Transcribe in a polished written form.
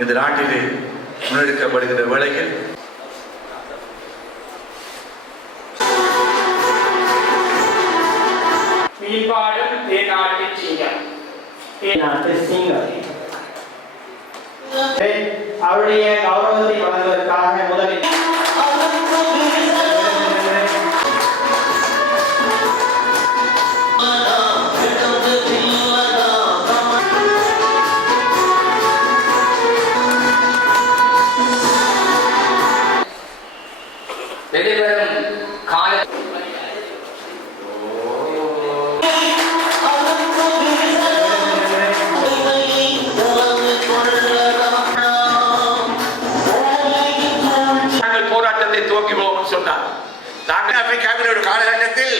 இந்த நாட்டிலே முன்னெடுக்கப்படுகிற வேளையில் அவருடைய கௌரவத்தை வழங்குவதற்காக முதலில் போராட்டத்தை துவங்குவோம் சொன்னார். நாங்கள் ஆப்பிரிக்காவின் ஒரு காலகட்டத்தில்